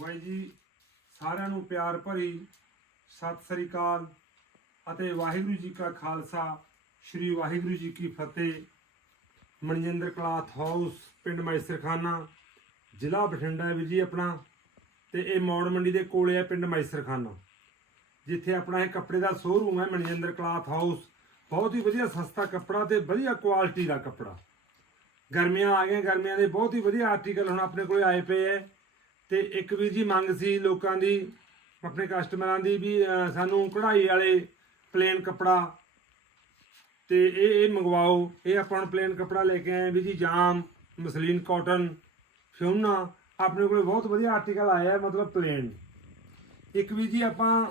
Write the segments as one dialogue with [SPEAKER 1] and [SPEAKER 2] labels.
[SPEAKER 1] ਵਾਹਿ ਜੀ, ਸਾਰਿਆਂ ਨੂੰ ਪਿਆਰ ਭਰੀ ਸਤਿ ਸ੍ਰੀ ਅਕਾਲ ਅਤੇ ਵਾਹਿਗੁਰੂ ਜੀ ਕਾ ਖਾਲਸਾ, ਸ੍ਰੀ ਵਾਹਿਗੁਰੂ ਜੀ ਕੀ ਫਤਿਹ। ਮਨਜਿੰਦਰ ਕਲਾਥ ਹਾਊਸ, ਪਿੰਡ ਮੈਸਰਖਾਨਾ, ਜ਼ਿਲ੍ਹਾ ਬਠਿੰਡਾ ਹੈ ਵੀਰ ਜੀ ਆਪਣਾ, ਤੇ ਇਹ ਮੌੜ ਮੰਡੀ ਦੇ ਕੋਲੇ ਹੈ ਪਿੰਡ ਮੈਸਰਖਾਨਾ। ਜਿੱਥੇ ਆਪਣਾ ਇਹ ਕੱਪੜੇ ਦਾ ਸ਼ੋਰੂਮ ਹੈ ਮਨਜਿੰਦਰ ਕਲਾਥ ਹਾਊਸ। ਬਹੁਤ ਹੀ ਵਧੀਆ ਸਸਤਾ ਕੱਪੜਾ ਤੇ ਵਧੀਆ ਕੁਆਲਿਟੀ ਦਾ ਕੱਪੜਾ। ਗਰਮੀਆਂ ਆ ਗਈਆਂ, ਗਰਮੀਆਂ ਦੇ ਬਹੁਤ ਹੀ ਵਧੀਆ ਆਰਟੀਕਲ ਹੁਣ ਆਪਣੇ ਕੋਲ ਆਏ ਪਏ ਐ ਤੇ ਇੱਕ ਵੀਰ ਜੀ ਮੰਗ ਸੀ ਲੋਕਾਂ ਦੀ, ਆਪਣੇ ਕਸਟਮਰਾਂ ਦੀ ਵੀ ਸਾਨੂੰ ਕਢਾਈ ਵਾਲੇ ਪਲੇਨ ਕੱਪੜਾ ਤੇ ਇਹ ਇਹ ਮੰਗਵਾਓ। ਇਹ ਆਪਾਂ ਹੁਣ ਪਲੇਨ ਕੱਪੜਾ ਲੈ ਕੇ ਆਏ ਵੀ ਜੀ, ਜਾਮ, ਮਸਲੀਨ ਕਾਟਨ ਫਿਉਨਾ, ਆਪਣੇ ਕੋਲੇ ਬਹੁਤ ਵਧੀਆ ਆਰਟੀਕਲ ਆਇਆ, ਮਤਲਬ ਪਲੇਨ ਇੱਕ ਵੀ ਜੀ, ਆਪਾਂ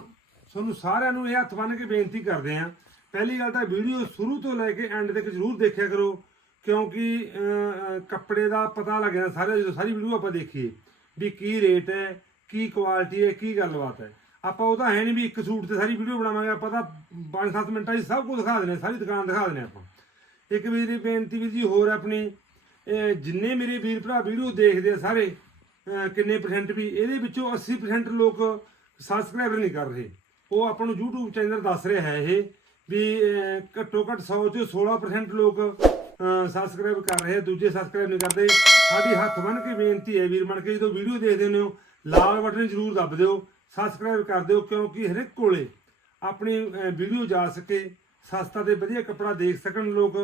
[SPEAKER 1] ਤੁਹਾਨੂੰ ਸਾਰਿਆਂ ਨੂੰ ਇਹ ਹੱਥ ਬੰਨ੍ਹ ਕੇ ਬੇਨਤੀ ਕਰਦੇ ਆਂ ਪਹਿਲੀ ਗੱਲ ਤਾਂ ਵੀਡੀਓ ਸ਼ੁਰੂ ਤੋਂ ਲੈ ਕੇ ਐਂਡ ਤੱਕ ਜ਼ਰੂਰ ਦੇਖਿਆ ਕਰੋ, ਕਿਉਂਕਿ ਕੱਪੜੇ ਦਾ ਪਤਾ ਲੱਗ ਜਾਂਦਾ ਸਾਰੇ ਜਦੋਂ ਸਾਰੀ ਵੀਡੀਓ ਆਪਾਂ ਦੇਖੀਏ। ਵੀ ਕੀ ਰੇਟ ਹੈ ਕੀ ਕੁਆਲਿਟੀ ਹੈ ਕੀ ਗੱਲਬਾਤ ਹੈ। ਆਪਾਂ ਉਹ ਤਾਂ ਹੈ ਨਹੀਂ ਵੀ ਇੱਕ ਸੂਟ ਤੇ ਸਾਰੀ ਵੀਡੀਓ ਬਣਾਵਾਂਗੇ ਆਪਾਂ ਤਾਂ 5-7 ਮਿੰਟਾਂ 'ਚ ਸਭ ਕੁਝ ਦਿਖਾ ਦਿੰਦੇ ਹਾਂ, ਸਾਰੀ ਦੁਕਾਨ ਦਿਖਾ ਦਿੰਦੇ ਹਾਂ ਆਪਾਂ। ਇੱਕ ਮੇਰੀ ਬੇਨਤੀ ਵੀ ਜੀ ਹੋਰ ਆਪਣੀ ਜਿੰਨੇ ਮੇਰੇ ਵੀਰ ਭਰਾ ਵੀਡੀਓ ਦੇਖਦੇ ਆ ਸਾਰੇ ਕਿੰਨੇ ਪਰਸੈਂਟ ਵੀ ਇਹਦੇ ਵਿੱਚੋਂ 80% ਲੋਕ ਸਬਸਕ੍ਰਾਈਬਰ ਨਹੀਂ ਕਰ ਰਹੇ। ਉਹ ਆਪਾਂ ਨੂੰ YouTube ਚੈਨਲ ਦੱਸ ਰਿਹਾ ਹੈ ਇਹ ਵੀ ਘੱਟੋ ਘੱਟ 100 ਚੋਂ 16% ਲੋਕ ਸਬਸਕ੍ਰਾਈਬ ਕਰ ਰਹੇ, ਦੂਜੇ ਸਬਸਕ੍ਰਾਈਬ ਨਹੀਂ ਕਰਦੇ, ਸਾਡੀ ਹੱਥ ਬੰਨ ਕੇ ਬੇਨਤੀ ਹੈ ਵੀਰ ਬਣ ਕੇ, ਜਦੋਂ ਵੀਡੀਓ ਦੇਖਦੇ ਨੇ ਹੋ, ਲਾਲ ਬਟਨ ਜ਼ਰੂਰ ਦੱਬ ਦਿਓ ਸਬਸਕ੍ਰਾਈਬ ਕਰ ਦਿਓ, ਕਿਉਂਕਿ ਹਰੇਕ ਕੋਲੇ ਆਪਣੀ ਵੀਡੀਓ ਜਾ ਸਕੇ, ਸਸਤਾ ਤੇ ਵਧੀਆ ਕੱਪੜਾ ਦੇਖ ਸਕਣ ਲੋਕ,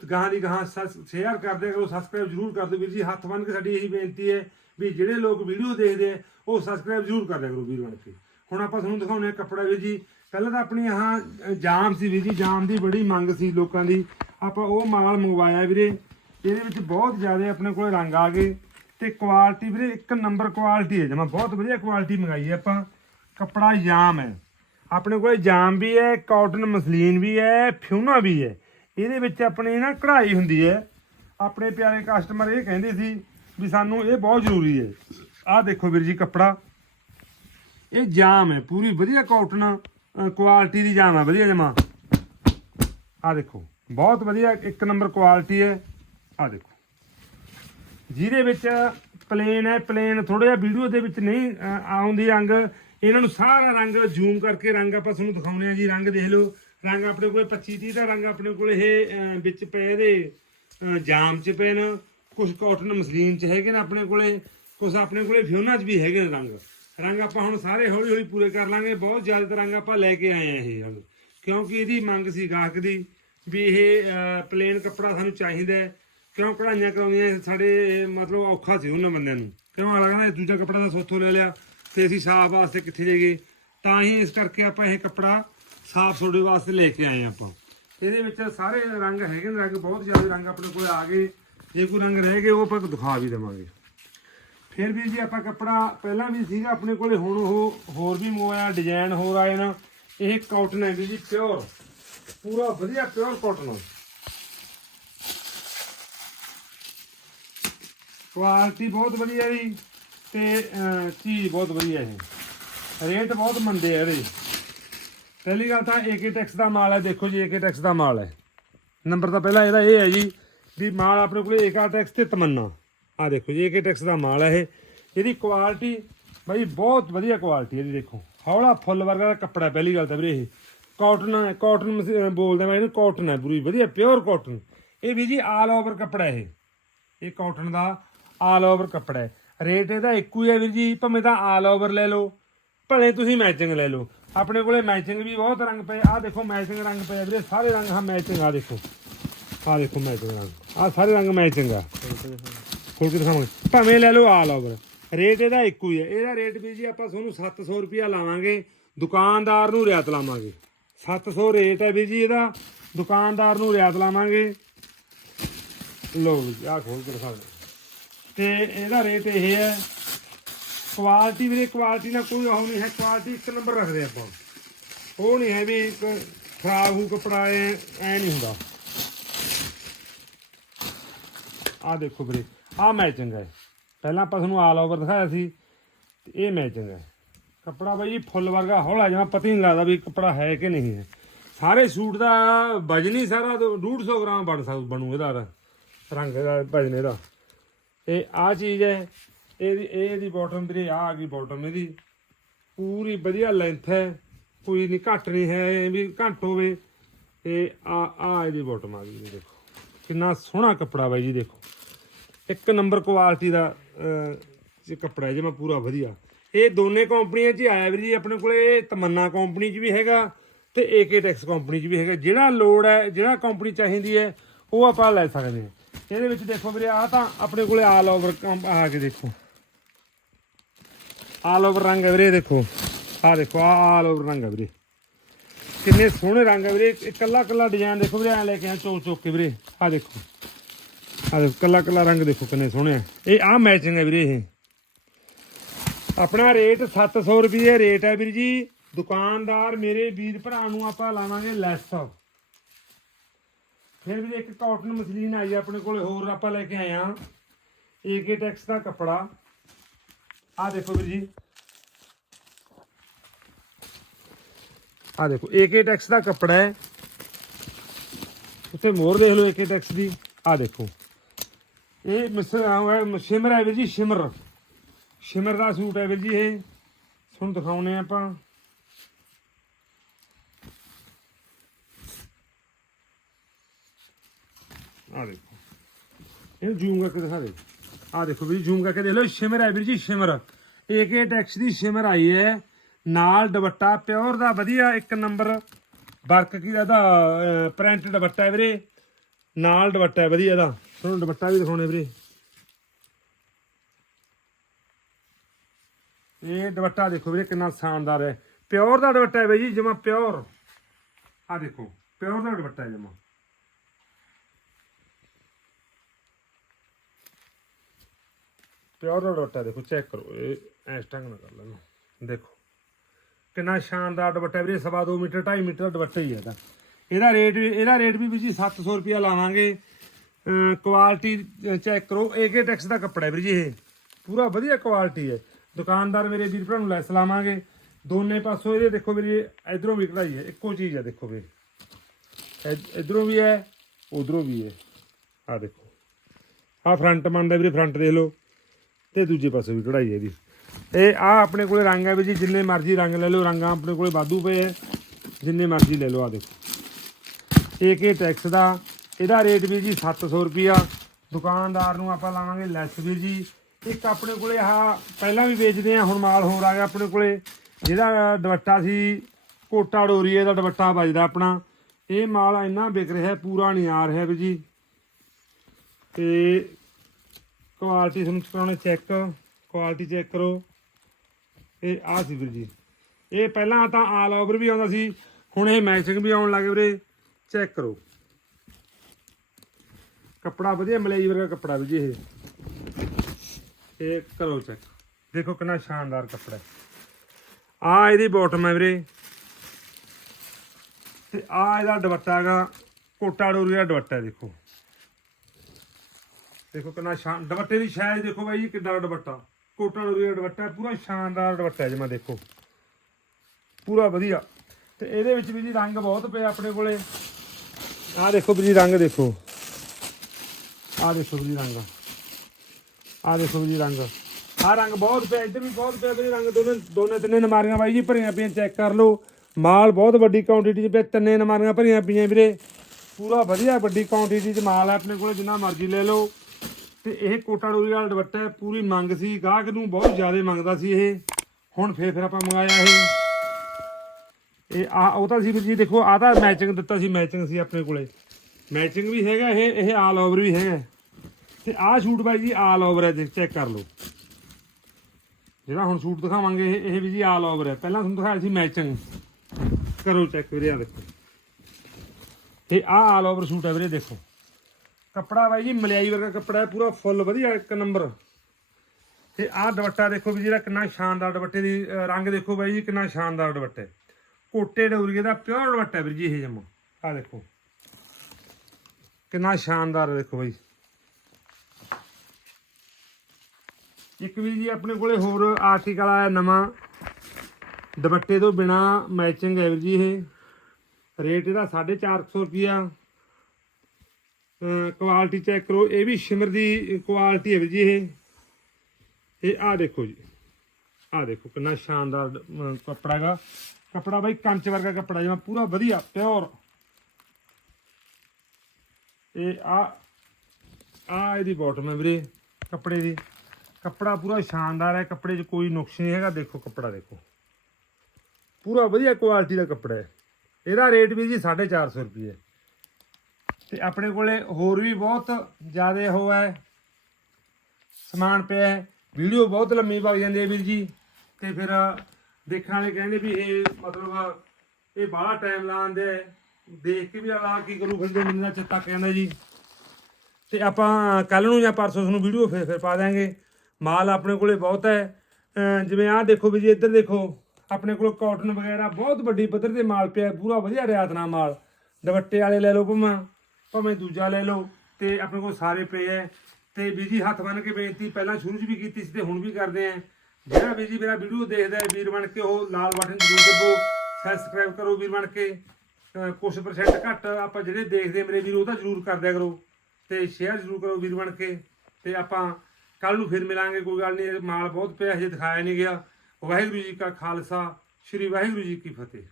[SPEAKER 1] ਗਾਹਾਂ ਦੀ ਗਾਹਾਂ ਸ਼ੇਅਰ ਕਰਦੇ ਕਰੋ ਸਬਸਕ੍ਰਾਈਬ ਜ਼ਰੂਰ ਕਰ ਦਿਓ ਵੀਰ ਜੀ, ਹੱਥ ਬੰਨ ਕੇ ਸਾਡੀ ਇਹੀ ਬੇਨਤੀ ਹੈ ਵੀ ਜਿਹੜੇ ਲੋਕ ਵੀਡੀਓ ਦੇਖਦੇ ਆ, ਉਹ ਸਬਸਕ੍ਰਾਈਬ ਜ਼ਰੂਰ ਕਰ ਦਿਆ ਕਰੋ ਵੀਰ ਬਣ ਕੇ। ਹੁਣ ਆਪਾਂ ਤੁਹਾਨੂੰ ਦਿਖਾਉਂਦੇ ਆ ਕੱਪੜਾ ਵੀਰ ਜੀ ਪਹਿਲਾਂ ਤਾਂ ਆਪਣੀ ਆਹ ਜਾਮ ਸੀ ਵੀਰ ਜੀ, ਜਾਮ ਦੀ ਬੜੀ ਮੰਗ ਸੀ ਲੋਕਾਂ ਦੀ। ਆਪਾਂ ਉਹ ਮਾਲ ਮੰਗਵਾਇਆ ਵੀਰੇ, ਇਹਦੇ ਵਿੱਚ ਬਹੁਤ ਜ਼ਿਆਦਾ ਆਪਣੇ ਕੋਲ ਰੰਗ ਆ ਗਏ। ਤੇ ਕੁਆਲਿਟੀ ਵੀਰੇ, ਇੱਕ ਨੰਬਰ ਕੁਆਲਿਟੀ ਹੈ ਜਮਾ, ਬਹੁਤ ਵਧੀਆ ਕੁਆਲਿਟੀ ਮੰਗਾਈ ਹੈ ਆਪਾਂ। ਕੱਪੜਾ ਜਾਮ ਹੈ। ਆਪਣੇ ਕੋਲ ਜਾਮ ਵੀ ਹੈ ਕਾਟਨ ਮਸਲੀਨ ਵੀ ਹੈ, ਫਿਊਨਾ ਵੀ ਹੈ। ਇਹਦੇ ਵਿੱਚ ਆਪਣੀ ਨਾ ਕਢਾਈ ਹੁੰਦੀ ਹੈ। ਆਪਣੇ ਪਿਆਰੇ ਕਸਟਮਰ ਇਹ ਕਹਿੰਦੇ ਸੀ ਵੀ ਸਾਨੂੰ ਇਹ ਬਹੁਤ ਜ਼ਰੂਰੀ ਹੈ। ਆਹ ਦੇਖੋ ਵੀਰ ਜੀ ਕੱਪੜਾ। ਇਹ ਜਾਮ ਹੈ, ਪੂਰੀ ਵਧੀਆ ਕਾਟਨ ਕੁਆਲਿਟੀ ਦੀ ਜਾਮ ਹੈ ਵਧੀਆ ਜਮਾ। ਆਹ ਦੇਖੋ, ਬਹੁਤ ਵਧੀਆ ਇੱਕ ਨੰਬਰ ਕੁਆਲਿਟੀ ਹੈ। ਆਹ ਦੇਖੋ। ਜਿਹਦੇ ਵਿੱਚ ਪਲੇਨ ਹੈ ਪਲੇਨ ਥੋੜਾ ਜਿਹਾ ਵੀਡੀਓ ਦੇ ਵਿੱਚ ਨਹੀਂ ਆਉਂਦੀ ਰੰਗ। ਇਹਨਾਂ ਨੂੰ ਸਾਰਾ ਰੰਗ ਜ਼ੂਮ ਕਰਕੇ ਰੰਗ ਆਪਾਂ ਤੁਹਾਨੂੰ ਦਿਖਾਉਣੇ ਆ ਜੀ। ਰੰਗ ਦੇਖ ਲਓ। ਰੰਗ ਆਪਣੇ ਕੋਲੇ 25 30 ਦਾ ਰੰਗ ਆਪਣੇ ਕੋਲੇ ਇਹ ਵਿੱਚ ਪਏ ਇਹਦੇ ਜਾਮ ਚ ਪਏ ਨੇ। ਕੁਝ ਕਾਟਨ ਮਸਲੀਨ ਚ ਹੈਗੇ ਨੇ ਆਪਣੇ ਕੋਲੇ। ਕੁਝ ਆਪਣੇ ਕੋਲੇ ਫਿਓਨਾ ਚ ਵੀ ਹੈਗੇ ਨੇ ਰੰਗ। ਰੰਗ ਆਪਾਂ ਹੁਣ ਸਾਰੇ ਹੌਲੀ ਹੌਲੀ ਪੂਰੇ ਕਰ ਲਾਂਗੇ। ਬਹੁਤ ਜ਼ਿਆਦਾ ਰੰਗ ਆਪਾਂ ਲੈ ਕੇ ਆਏ ਆ ਇਹ ਰੰਗ। ਕਿਉਂਕਿ ਇਹਦੀ ਮੰਗ ਸੀ ਗਾਹਕ ਦੀ ਵੀ ਇਹ ਪਲੇਨ ਕੱਪੜਾ ਸਾਨੂੰ ਚਾਹੀਦਾ ਕਿਉਂ ਕਢਾਈਆਂ ਕਰਾਉਂਦੀਆਂ ਸਾਡੇ, ਮਤਲਬ ਔਖਾ ਸੀ ਉਹਨਾਂ ਬੰਦਿਆਂ ਨੂੰ। ਕਿਉਂ ਲੱਗਦਾ ਇਹ ਦੂਜਾ ਕੱਪੜਾ ਤਾਂ ਸੋਥੋਂ ਲੈ ਲਿਆ ਤੇ ਅਸੀਂ ਸਾਫ਼ ਵਾਸਤੇ ਕਿੱਥੇ ਜਾਈਏ। ਤਾਂ ਹੀ ਇਸ ਕਰਕੇ ਆਪਾਂ ਇਹ ਕੱਪੜਾ ਸਾਫ਼ ਸੋਡੇ ਵਾਸਤੇ ਲੈ ਕੇ ਆਏ ਹਾਂ ਆਪਾਂ। ਇਹਦੇ ਵਿੱਚ ਸਾਰੇ ਰੰਗ ਹੈਗੇ ਨੇ ਰੰਗ, ਬਹੁਤ ਜ਼ਿਆਦਾ ਰੰਗ ਆਪਣੇ ਕੋਲ ਆ ਗਏ। ਜੇ ਕੋਈ ਰੰਗ ਰਹਿ ਗਏ, ਉਹ ਆਪਾਂ ਦਿਖਾ ਵੀ ਦੇਵਾਂਗੇ। ਫਿਰ ਵੀ ਜੀ ਆਪਾਂ ਕੱਪੜਾ ਪਹਿਲਾਂ ਵੀ ਸੀਗਾ ਆਪਣੇ ਕੋਲੇ, ਹੁਣ ਉਹ ਹੋਰ ਵੀ ਮੋਇਆ ਡਿਜ਼ਾਈਨ ਹੋਰ ਆਏ ਨਾ। ਇਹ ਕਾਟਨ ਹੈ ਵੀ ਜੀ ਪਿਓਰ ਪੂਰਾ ਵਧੀਆ ਪਿਓਰ ਕਾਟਨ ਕੁਆਲਿਟੀ ਬਹੁਤ ਵਧੀਆ ਜੀ ਤੇ ਚੀਜ਼ ਬਹੁਤ ਵਧੀਆ ਇਹ। ਰੇਟ ਬਹੁਤ ਮੰਦੇ ਆ ਇਹਦੇ। ਪਹਿਲੀ ਗੱਲ ਤਾਂ ਏਕੇ ਟੈਕਸ ਦਾ ਮਾਲ ਹੈ, ਦੇਖੋ ਜੀ ਏਕੇ ਟੈਕਸ ਦਾ ਮਾਲ ਹੈ। ਨੰਬਰ ਤਾਂ ਪਹਿਲਾਂ ਇਹਦਾ ਇਹ ਹੈ ਜੀ ਵੀ ਮਾਲ ਆਪਣੇ ਕੋਲੇ ਏਕਾ ਟੈਕਸ ਤੇ ਤਮੰਨਾ। ਆ ਦੇਖੋ ਜੀ ਏਕੇ ਟੈਕਸ ਦਾ ਮਾਲ ਹੈ ਇਹ। ਇਹਦੀ ਕੁਆਲਿਟੀ ਬਾਈ ਬਹੁਤ ਵਧੀਆ ਕੁਆਲਿਟੀ ਇਹਦੀ ਦੇਖੋ। ਹੌਲਾ ਫੁੱਲ ਵਰਗਾ ਦਾ ਕੱਪੜਾ, ਪਹਿਲੀ ਗੱਲ ਤਾਂ ਵੀਰੇ ਇਹ। ਕਾਟਨ ਹੈ ਕਾਟਨ ਬੋਲਦਾ ਮੈਂ ਇਹਨੂੰ ਕਾਟਨ ਹੈ ਪੂਰੀ, ਵਧੀਆ ਪਿਓਰ ਕਾਟਨ ਇਹ ਵੀ ਜੀ ਆਲ ਓਵਰ ਕੱਪੜਾ ਇਹ। ਇਹ ਕਾਟਨ ਦਾ ਆਲ ਓਵਰ ਕੱਪੜਾ ਹੈ। ਰੇਟ ਇਹਦਾ ਇੱਕੋ ਹੀ ਹੈ ਵੀਰ ਜੀ, ਭਾਵੇਂ ਤਾਂ ਆਲ ਓਵਰ ਲੈ ਲਓ, ਭਲੇ ਤੁਸੀਂ ਮੈਚਿੰਗ ਲੈ ਲਓ। ਆਪਣੇ ਕੋਲੇ ਮੈਚਿੰਗ ਵੀ ਬਹੁਤ ਰੰਗ ਪਏ, ਆਹ ਦੇਖੋ ਮੈਚਿੰਗ ਰੰਗ ਪਏ ਵੀਰੇ, ਸਾਰੇ ਰੰਗ, ਹਾਂ ਮੈਚਿੰਗ ਆ ਦੇਖੋ। ਆਹ ਦੇਖੋ ਮੈਚਿੰਗ ਰੰਗ, ਆਹ ਸਾਰੇ ਰੰਗ ਮੈਚਿੰਗ ਆ। ਖੋਲ ਕੇ ਦਿਖਾਵਾਂਗੇ। ਭਾਵੇਂ ਲੈ ਲਓ ਆਲ ਓਵਰ ਰੇਟ ਇਹਦਾ ਇੱਕੋ ਹੀ ਹੈ। ਇਹਦਾ ਰੇਟ ਵੀ ਜੀ ਆਪਾਂ ਤੁਹਾਨੂੰ 700 ਰੁਪਿਆ ਲਾਵਾਂਗੇ। ਦੁਕਾਨਦਾਰ ਨੂੰ ਰਿਆਤ ਲਾਵਾਂਗੇ। 700 ਰੇਟ ਹੈ ਵੀ ਜੀ ਇਹਦਾ। ਦੁਕਾਨਦਾਰ ਨੂੰ ਰਿਆਤ ਲਾਵਾਂਗੇ। ਲੋ ਜੀ, ਆਹ ਖੋਲ ਕੇ ਦਿਖਾ ਤੇ ਇਹਦਾ ਰੇਟ ਇਹ ਹੈ। ਕੁਆਲਿਟੀ ਵੀਰੇ, ਕੁਆਲਿਟੀ ਨਾਲ ਕੋਈ ਉਹ ਨਹੀਂ ਹੈ। ਕੁਆਲਿਟੀ ਇੱਕ ਨੰਬਰ ਰੱਖਦੇ ਆਪਾਂ। ਉਹ ਨਹੀਂ ਹੈ ਵੀ ਖਰਾਬ ਹੋ ਕੱਪੜਾ ਐ ਨਹੀਂ ਹੁੰਦਾ। ਆਹ ਦੇਖੋ ਵੀਰੇ। ਆਹ ਮੈਚਿੰਗ ਹੈ। ਪਹਿਲਾਂ ਆਪਾਂ ਤੁਹਾਨੂੰ ਆਲ ਓਵਰ ਦਿਖਾਇਆ ਸੀ ਤੇ ਇਹ ਮੈਚਿੰਗ ਹੈ। ਕੱਪੜਾ ਬਾਈ ਫੁੱਲ ਵਰਗਾ ਹੌਲਾ ਜਿਹਾ, ਪਤਾ ਨਹੀਂ ਲੱਗਦਾ ਵੀ ਕੱਪੜਾ ਹੈ ਕਿ ਨਹੀਂ ਹੈ। ਸਾਰੇ ਸੂਟ ਦਾ ਵਜਨ ਹੀ ਸਾਰਾ 150 ਗ੍ਰਾਮ ਬਣ ਸਕਦਾ ਬਣੂ ਇਹਦਾ ਰੰਗ ਦਾ ਵਜਨ ਇਹਦਾ। ਇਹ ਆ ਚੀਜ਼ ਹੈ। ਇਹਦੀ ਇਹਦੀ ਬਾਟਮ ਵੀਰੇ ਆ ਆ ਗਈ ਬਾਟਮ ਇਹਦੀ। ਪੂਰੀ ਵਧੀਆ ਲੈਂਥ ਹੈ। ਕੋਈ ਨਹੀਂ ਘੱਟ ਨਹੀਂ ਹੈ ਵੀ ਘੱਟ ਹੋਵੇ। ਤੇ ਆ ਆ ਇਹਦੀ ਬਾਟਮ ਆ ਗਈ ਜੀ, ਦੇਖੋ। ਕਿੰਨਾ ਸੋਹਣਾ ਕੱਪੜਾ ਬਾਈ ਜੀ, ਦੇਖੋ। ਇੱਕ ਨੰਬਰ ਕੁਆਲਿਟੀ ਦਾ ਇਹ ਕੱਪੜਾ ਹੈ ਜਿਵੇਂ ਪੂਰਾ ਵਧੀਆ। ਇਹ ਦੋਨੇ ਕੰਪਨੀਆਂ 'ਚ ਆਇਆ ਵੀਰ ਜੀ, ਆਪਣੇ ਕੋਲੇ ਤਮੰਨਾ ਕੰਪਨੀ 'ਚ ਵੀ ਹੈਗਾ ਤੇ ਏਕੇ ਟੈਕਸ ਕੰਪਨੀ 'ਚ ਵੀ ਹੈਗਾ। ਜਿਹੜਾ ਲੋਡ ਹੈ, ਜਿਹੜਾ ਕੰਪਨੀ ਚਾਹੀਦੀ ਹੈ, ਉਹ ਆਪਾਂ ਲੈ ਸਕਦੇ ਹਾਂ। ਇਹਦੇ ਵਿੱਚ ਦੇਖੋ ਵੀਰੇ, ਆਹ ਤਾਂ ਆਪਣੇ ਕੋਲੇ ਆਲ ਓਵਰ ਆ ਕੇ ਦੇਖੋ। ਆਲ ਓਵਰ ਰੰਗ ਹੈ ਵੀਰੇ ਦੇਖੋ। ਆਹ ਦੇਖੋ ਆ ਆਲ ਓਵਰ ਰੰਗ ਹੈ ਵੀਰੇ। ਕਿੰਨੇ ਸੋਹਣੇ ਰੰਗ ਹੈ ਵੀਰੇ ਇਕੱਲਾ ਇਕੱਲਾ ਡਿਜ਼ਾਈਨ ਦੇਖੋ ਵੀਰੇ, ਐ ਲੈ ਕੇ ਆ ਚੋਕ ਚੋਕ ਕੇ ਵੀਰੇ। ਆ ਦੇਖੋ। ਆ ਦੇਖੋ ਕੱਲਾ ਕੱਲਾ ਰੰਗ ਦੇਖੋ ਕਿੰਨੇ ਸੋਹਣੇ ਆ। ਇਹ ਆ ਮੈਚਿੰਗ ਹੈ ਵੀਰੇ ਇਹ। ਆਪਣਾ ਰੇਟ 700 ਰੁਪਏ ਰੇਟ ਹੈ ਵੀਰ ਜੀ। ਦੁਕਾਨਦਾਰ ਮੇਰੇ ਵੀਰ ਭਰਾ ਨੂੰ ਆਪਾਂ ਲਾਵਾਂਗੇ ਲੈਸ ਫਿਰ ਵੀ ਇੱਕ ਕਾਟਨ ਮਸਲੀਨ ਆਈ ਆਪਣੇ ਕੋਲੇ, ਹੋਰ ਆਪਾਂ ਲੈ ਕੇ ਆਏ ਆ। ਏਕੇ ਟੈਕਸ ਦਾ ਕੱਪੜਾ। ਆ ਦੇਖੋ ਵੀਰ ਜੀ। ਆ ਦੇਖੋ ਏਕੇ ਟੈਕਸ ਦਾ ਕੱਪੜਾ ਹੈ। ਉੱਤੇ ਮੋਹਰ ਦੇਖ ਲਓ ਏਕੇ ਟੈਕਸ ਦੀ। ਆ ਦੇਖੋ। ਇਹ ਮਿਸ ਸ਼ਿਮਰ ਹੈ ਵੀਰ ਜੀ, ਸ਼ਿਮਰ। ਸ਼ਿਮਰ ਦਾ ਸੂਟ ਹੈ ਵੀਰ ਜੀ ਇਹ। ਤੁਹਾਨੂੰ ਦਿਖਾਉਨੇ ਆਪਾਂ। ਆ ਦੇਖੋ। ਇਹ ਜ਼ੂਮ ਕਰਕੇ ਦਿਖਾ ਦੇ। ਆ ਦੇਖੋ ਵੀਰ ਜ਼ੂਮ ਕਰਕੇ ਦੇਖ ਲਓ, ਸ਼ਿਮਰ ਹੈ ਵੀਰ ਜੀ, ਸ਼ਿਮਰ। ਏਕੇ ਟੈਕਸ ਦੀ ਸ਼ਿਮਰ ਆਈ ਹੈ। ਨਾਲ ਦੁਪੱਟਾ, ਪਿਓਰ ਦਾ ਵਧੀਆ ਇੱਕ ਨੰਬਰ ਵਰਕ ਕੀ ਦਾ ਪ੍ਰਿੰਟ ਦੁਪੱਟਾ ਹੈ ਵੀਰੇ। ਨਾਲ ਦੁਪੱਟਾ ਹੈ ਵਧੀਆ ਦਾ। ਤੁਹਾਨੂੰ ਦੁਪੱਟਾ ਵੀ ਦਿਖਾਉਣੇ ਵੀਰੇ। ਇਹ ਦੁਪੱਟਾ ਦੇਖੋ ਵੀਰੇ, ਕਿੰਨਾ ਸ਼ਾਨਦਾਰ ਹੈ। ਪਿਓਰ ਦਾ ਦੁਪੱਟਾ ਹੈ ਬਈ ਜੀ, ਜਮਾ ਪਿਓਰ। ਆ ਦੇਖੋ, ਪਿਓਰ ਦਾ ਦੁਪੱਟਾ ਹੈ ਜਮਾ। ਪਿਓਰ ਦਾ ਦੁਪੱਟਾ ਦੇਖੋ, ਚੈੱਕ ਕਰੋ, ਇਹ ਐਸ ਢੰਗ ਨਾਲ ਕਰ ਲੈਣਾ। ਦੇਖੋ, ਕਿੰਨਾ ਸ਼ਾਨਦਾਰ ਦੁਪੱਟਾ ਵੀਰੇ, ਸਵਾ 2 ਮੀਟਰ 2.5 ਮੀਟਰ ਦਾ ਦੁਪੱਟਾ ਹੀ ਹੈ ਇਹਦਾ। ਇਹਦਾ ਰੇਟ ਵੀ, ਇਹਦਾ ਰੇਟ ਵੀ ਵੀ ਜੀ 700 ਰੁਪਿਆ ਲਾਵਾਂਗੇ। ਕੁਆਲਿਟੀ ਚੈੱਕ ਕਰੋ। ਏਕੇ ਟੈਕਸ ਦਾ ਕੱਪੜਾ ਹੈ ਵੀਰ ਜੀ ਇਹ। ਪੂਰਾ ਵਧੀਆ ਕੁਆਲਿਟੀ ਹੈ। ਦੁਕਾਨਦਾਰ ਮੇਰੇ ਵੀਰ ਭਰਾ ਨੂੰ ਲੈਸ ਲਾਵਾਂਗੇ। ਦੋਨੇ ਪਾਸੋਂ ਇਹਦੇ ਦੇਖੋ ਵੀਰ ਜੀ, ਇਧਰੋਂ ਵੀ ਕਢਾਈ ਹੈ। ਇੱਕੋ ਚੀਜ਼ ਹੈ ਦੇਖੋ ਵੀਰ। ਇਧਰੋਂ ਵੀ ਹੈ, ਉਧਰੋਂ ਵੀ ਹੈ। ਆ ਦੇਖੋ। ਆ ਫਰੰਟ ਮੰਨਦਾ ਵੀਰੇ ਫਰੰਟ ਦੇਖ ਲਓ। ਤੇ ਦੂਜੇ ਪਾਸੇ ਵੀ ਕਢਾਈ ਹੈ ਇਹਦੀ। ਇਹ ਆ ਆਪਣੇ ਕੋਲੇ ਰੰਗ ਹੈ ਵੀ ਜੀ, ਜਿੰਨੇ ਮਰਜ਼ੀ ਰੰਗ ਲੈ ਲਓ। ਰੰਗਾਂ ਆਪਣੇ ਕੋਲੇ ਵਾਧੂ ਪਏ ਹੈ। ਜਿੰਨੇ ਮਰਜ਼ੀ ਲੈ ਲਓ ਆ ਦੇਖੋ। ਏਕੇ ਟੈਕਸ ਦਾ ਇਹਦਾ ਰੇਟ ਵੀਰ ਜੀ 700 ਰੁਪਿਆ ਦੁਕਾਨਦਾਰ ਨੂੰ ਆਪਾਂ ਲਾਵਾਂਗੇ ਲੈਸ ਵੀਰ ਜੀ। ਇੱਕ ਆਪਣੇ ਕੋਲੇ ਆਹ ਪਹਿਲਾਂ ਵੀ ਵੇਚਦੇ ਆ, ਹੁਣ ਮਾਲ ਹੋਰ ਆ ਗਿਆ ਆਪਣੇ ਕੋਲੇ। ਜਿਹਦਾ ਦੁਪੱਟਾ ਸੀ ਕੋਟਾ ਡੋਰੀਏ ਦਾ ਦੁਪੱਟਾ ਵੱਜਦਾ ਆਪਣਾ। ਇਹ ਮਾਲ ਇੰਨਾ ਵਿਕ ਰਿਹਾ, ਪੂਰਾ ਨਹੀਂ ਆ ਰਿਹਾ ਵੀਰ ਜੀ। ਤੇ ਕੁਆਲਿਟੀ ਤੁਹਾਨੂੰ ਕਰਾਉਣੇ ਚੈੱਕ, ਕੁਆਲਿਟੀ ਚੈੱਕ ਕਰੋ। ਇਹ ਆ ਸੀ ਵੀਰ ਜੀ। ਇਹ ਪਹਿਲਾਂ ਤਾਂ ਆਲ ਓਵਰ ਵੀ ਆਉਂਦਾ ਸੀ, ਹੁਣ ਇਹ ਮੈਚਿੰਗ ਵੀ ਆਉਣ ਲੱਗੇ ਵੀਰੇ। ਚੈੱਕ ਕਰੋ। ਕੱਪੜਾ ਵਧੀਆ ਮਲਾਈ ਵਰਗਾ ਕੱਪੜਾ ਵੀ ਜੀ ਇਹ। ਇਹ ਕਰੋ ਚੈੱਕ ਦੇਖੋ ਕਿੰਨਾ ਸ਼ਾਨਦਾਰ ਕੱਪੜਾ ਆ ਇਹਦੀ ਬਾਟਮ ਹੈ ਵੀਰੇ। ਤੇ ਆ ਇਹਦਾ ਦੁਪੱਟਾ ਹੈਗਾ, ਕੋਟਾ ਡੋਰੀ ਦਾ ਦੁਪੱਟਾ ਦੇਖੋ। ਦੇਖੋ ਕਿੰਨਾ ਸ਼ਾਨ, ਦੁਪੱਟੇ ਦੀ ਸ਼ਾਇਜ਼ ਦੇਖੋ ਬਾਈ ਜੀ, ਕਿੱਡਾ ਦੁਪੱਟਾ। ਕੋਟਾ ਡੋਰੀ ਦਾ ਦੁਪੱਟਾ ਪੂਰਾ ਸ਼ਾਨਦਾਰ ਦੁਪੱਟਾ ਹੈ ਜਮਾ ਦੇਖੋ। ਪੂਰਾ ਵਧੀਆ। ਤੇ ਇਹਦੇ ਵਿੱਚ ਵੀ ਜੀ ਰੰਗ ਬਹੁਤ ਪਏ ਆਪਣੇ ਕੋਲੇ। ਆਹ ਦੇਖੋ ਵੀ ਜੀ ਰੰਗ ਦੇਖੋ। ਆ ਦੇਖੋ ਵੀ ਰੰਗ। ਆ ਦੇਖੋ ਵੀ ਰੰਗ। ਆਹ ਰੰਗ ਬਹੁਤ ਪਿਆ, ਇੱਧਰ ਵੀ ਬਹੁਤ ਪਿਆ ਵੀ ਰੰਗ। ਦੋਨੇ ਦੋਨੇ ਤਿੰਨੇ ਨਮਾਰੀਆਂ ਬਾਈ ਜੀ, ਭਰੀਆਂ ਪਈਆਂ ਚੈੱਕ ਕਰ ਲਓ। ਮਾਲ ਬਹੁਤ ਵੱਡੀ ਕੁਆਂਟੀਟੀ 'ਚ ਪਿਆ, ਤਿੰਨੇ ਨਮਾਰੀਆਂ ਭਰੀਆਂ ਪਈਆਂ ਵੀਰੇ। ਪੂਰਾ ਵਧੀਆ ਵੱਡੀ ਕੁਆਂਟੀਟੀ 'ਚ ਮਾਲ ਹੈ, ਆਪਣੇ ਕੋਲੇ ਜਿੰਨਾ ਮਰਜ਼ੀ ਲੈ ਲਓ। ਤੇ ਇਹ ਕੋਟਾ ਡੋਰੀ ਵਾਲਾ ਦੁਪੱਟਾ ਪੂਰੀ ਮੰਗ ਸੀ, ਗਾਹਕ ਨੂੰ ਬਹੁਤ ਜ਼ਿਆਦਾ ਮੰਗਦਾ ਸੀ ਇਹ। ਹੁਣ ਫੇਰ ਫਿਰ ਆਪਾਂ ਮੰਗਾਇਆ ਇਹ। ਇਹ ਆ ਉਹ ਤਾਂ ਸੀ ਵੀਰ ਜੀ, ਦੇਖੋ ਆ ਤਾਂ ਮੈਚਿੰਗ ਦਿੱਤਾ ਸੀ ਮੈਚਿੰਗ ਸੀ ਆਪਣੇ ਕੋਲੇ। ਮੈਚਿੰਗ ਵੀ ਹੈਗਾ ਇਹ ਇਹ ਆਲ ਓਵਰ ਵੀ ਹੈਗਾ। ਤੇ ਆਹ ਸ਼ੂਟ ਬਾਈ ਜੀ ਆਲ ਓਵਰ ਹੈ ਚੈੱਕ ਕਰ ਲਓ। ਜਿਹੜਾ ਹੁਣ ਸੂਟ ਦਿਖਾਵਾਂਗੇ, ਇਹ ਇਹ ਵੀ ਜੀ ਆਲ ਓਵਰ ਹੈ। ਪਹਿਲਾਂ ਤੁਹਾਨੂੰ ਦਿਖਾਇਆ ਸੀ ਮੈਚਿੰਗ ਕਰੋ ਚੈੱਕ ਵੀਰੇ ਆ ਦੇਖੋ। ਤੇ ਆਹ ਆਲ ਓਵਰ ਸੂਟ ਹੈ ਵੀਰੇ, ਦੇਖੋ। ਕੱਪੜਾ ਬਾਈ ਜੀ ਮਲਿਆਈ ਵਰਗਾ ਕੱਪੜਾ ਹੈ, ਪੂਰਾ ਫੁੱਲ ਵਧੀਆ ਇੱਕ ਨੰਬਰ ਤੇ ਆਹ ਦੁਪੱਟਾ ਦੇਖੋ ਵੀ ਜਿਹੜਾ ਕਿੰਨਾ ਸ਼ਾਨਦਾਰ ਦੁਪੱਟੇ ਦੀ ਰੰਗ ਦੇਖੋ ਬਾਈ ਜੀ, ਕਿੰਨਾ ਸ਼ਾਨਦਾਰ ਦੁਪੱਟਾ ਹੈ। ਕੋਟੇ ਡੋਰੀਏ ਦਾ ਪਿਓਰ ਦੁਪੱਟਾ ਵੀਰ ਜੀ, ਇਹ ਜਮਾ। ਆਹ ਦੇਖੋ। ਕਿੰਨਾ ਸ਼ਾਨਦਾਰ ਦੇਖੋ ਬਾਈ। ਇੱਕ ਵੀ ਜੀ ਆਪਣੇ ਕੋਲੇ ਹੋਰ ਆਰਟੀਕਲ ਆਇਆ ਨਵਾਂ ਦੁਪੱਟੇ ਤੋਂ ਬਿਨਾ ਮੈਚਿੰਗ ਹੈ ਜੀ ਇਹ। ਰੇਟ ਇਹਦਾ 450 ਰੁਪਿਆ ਕੁਆਲਿਟੀ ਚੈੱਕ ਕਰੋ, ਇਹ ਵੀ ਸ਼ਿਮਰ ਦੀ ਕੁਆਲਿਟੀ ਹੈ ਵੀਰ ਜੀ ਇਹ। ਇਹ ਆ ਦੇਖੋ ਜੀ ਆ ਦੇਖੋ ਕਿੰਨਾ ਸ਼ਾਨਦਾਰ ਕੱਪੜਾ ਹੈਗਾ। ਕੱਪੜਾ ਬਾਈ ਕੰਚ ਵਰਗਾ ਕੱਪੜਾ ਜਿਵੇਂ ਪੂਰਾ ਵਧੀਆ ਪਿਓਰ ਇਹ ਆ ਆ ਇਹਦੀ ਬਾਟਮ ਹੈ ਵੀਰੇ, ਕੱਪੜੇ ਦੀ। ਕੱਪੜਾ ਪੂਰਾ ਸ਼ਾਨਦਾਰ ਹੈ, ਕੱਪੜੇ 'ਚ ਕੋਈ ਨੁਕਸ ਨਹੀਂ ਹੈਗਾ। ਦੇਖੋ ਕੱਪੜਾ, ਦੇਖੋ। ਪੂਰਾ ਵਧੀਆ ਕੁਆਲਿਟੀ ਦਾ ਕੱਪੜਾ ਹੈ। ਇਹਦਾ ਰੇਟ ਵੀ ਜੀ 450 ਰੁਪਏ ਤੇ ਆਪਣੇ ਕੋਲੇ ਹੋਰ ਵੀ ਬਹੁਤ ਜ਼ਿਆਦਾ ਉਹ ਹੈ, ਸਮਾਨ ਪਿਆ ਹੈ। ਵੀਡੀਓ ਬਹੁਤ ਲੰਮੀ ਵਗ ਜਾਂਦੀ ਹੈ ਵੀਰ ਜੀ। ਤੇ ਫਿਰ ਦੇਖਣ ਵਾਲੇ ਕਹਿੰਦੇ ਵੀ ਇਹ ਮਤਲਬ ਇਹ ਬਾਹਲਾ ਟਾਈਮ ਲਾਉਂਦੇ ਆ ਦੇਖ ਕੇ ਵੀ ਅਗਲਾ ਕੀ ਕਰੂ ਫਿਰ ਜੇ ਮੈਨੂੰ ਦਾ ਕਹਿੰਦਾ ਜੀ। ਤੇ ਆਪਾਂ ਕੱਲ ਨੂੰ ਜਾਂ ਪਰਸੋਂ ਨੂੰ ਵੀਡੀਓ ਫਿਰ ਫਿਰ ਪਾ ਦਾਂਗੇ ਮਾਲ ਆਪਣੇ ਕੋਲੇ ਬਹੁਤ ਹੈ। ਜਿਵੇਂ ਆਹ ਦੇਖੋ ਵੀ ਜੀ, ਇੱਧਰ ਦੇਖੋ, ਆਪਣੇ ਕੋਲ ਕਾਟਨ ਵਗੈਰਾ ਬਹੁਤ ਵੱਡੀ ਪੱਧਰ ਤੇ ਮਾਲ ਪਿਆ, ਪੂਰਾ ਵਧੀਆ ਰਿਆਤ ਨਾਲ ਮਾਲ। ਦੁਪੱਟੇ ਵਾਲੇ ਲੈ ਲਓ ਭਾਵੇਂ ਭਾਵੇਂ ਦੂਜਾ ਲੈ ਲਓ, ਤੇ ਆਪਣੇ ਕੋਲ ਸਾਰੇ ਪਏ ਹੈ। ਤੇ ਵੀ ਜੀ ਹੱਥ ਬੰਨ ਕੇ ਬੇਨਤੀ, ਪਹਿਲਾਂ ਸ਼ੁਰੂ 'ਚ ਵੀ ਕੀਤੀ ਸੀ ਤੇ ਹੁਣ ਵੀ ਕਰਦੇ ਆ ਜਿਹੜਾ ਵੀ ਜੀ ਮੇਰਾ ਵੀਡੀਓ ਦੇਖਦਾ ਹੈ, ਵੀਰ ਬਣ ਕੇ ਉਹ ਲਾਲ ਬਟਨ ਜ਼ਰੂਰ ਦਬਾਓ ਸਬਸਕ੍ਰਾਈਬ ਕਰੋ ਵੀਰ ਬਣ ਕੇ। ਅਹ ਕੁਛ ਪਰਸੈਂਟ ਘੱਟ ਆਪਾਂ ਜਿਹੜੇ ਦੇਖਦੇ ਮੇਰੇ ਵੀਰ, ਉਹ ਤਾਂ ਜ਼ਰੂਰ ਕਰਦਿਆ ਕਰੋ। ਤੇ ਸ਼ੇਅਰ ਜ਼ਰੂਰ ਕਰੋ ਵੀਰ ਬਣ ਕੇ। ਤੇ ਆਪਾਂ ਕੱਲ ਨੂੰ ਫਿਰ ਮਿਲਾਂਗੇ, ਕੋਈ ਗੱਲ ਨਹੀਂ, ਇਹ ਮਾਲ ਬਹੁਤ ਪਿਆ, ਹਜੇ ਦਿਖਾਇਆ ਨਹੀਂ ਗਿਆ। ਵਾਹਿਗੁਰੂ ਜੀ ਕਾ ਖਾਲਸਾ, ਸ੍ਰੀ ਵਾਹਿਗੁਰੂ ਜੀ ਕੀ ਫਤਿਹ।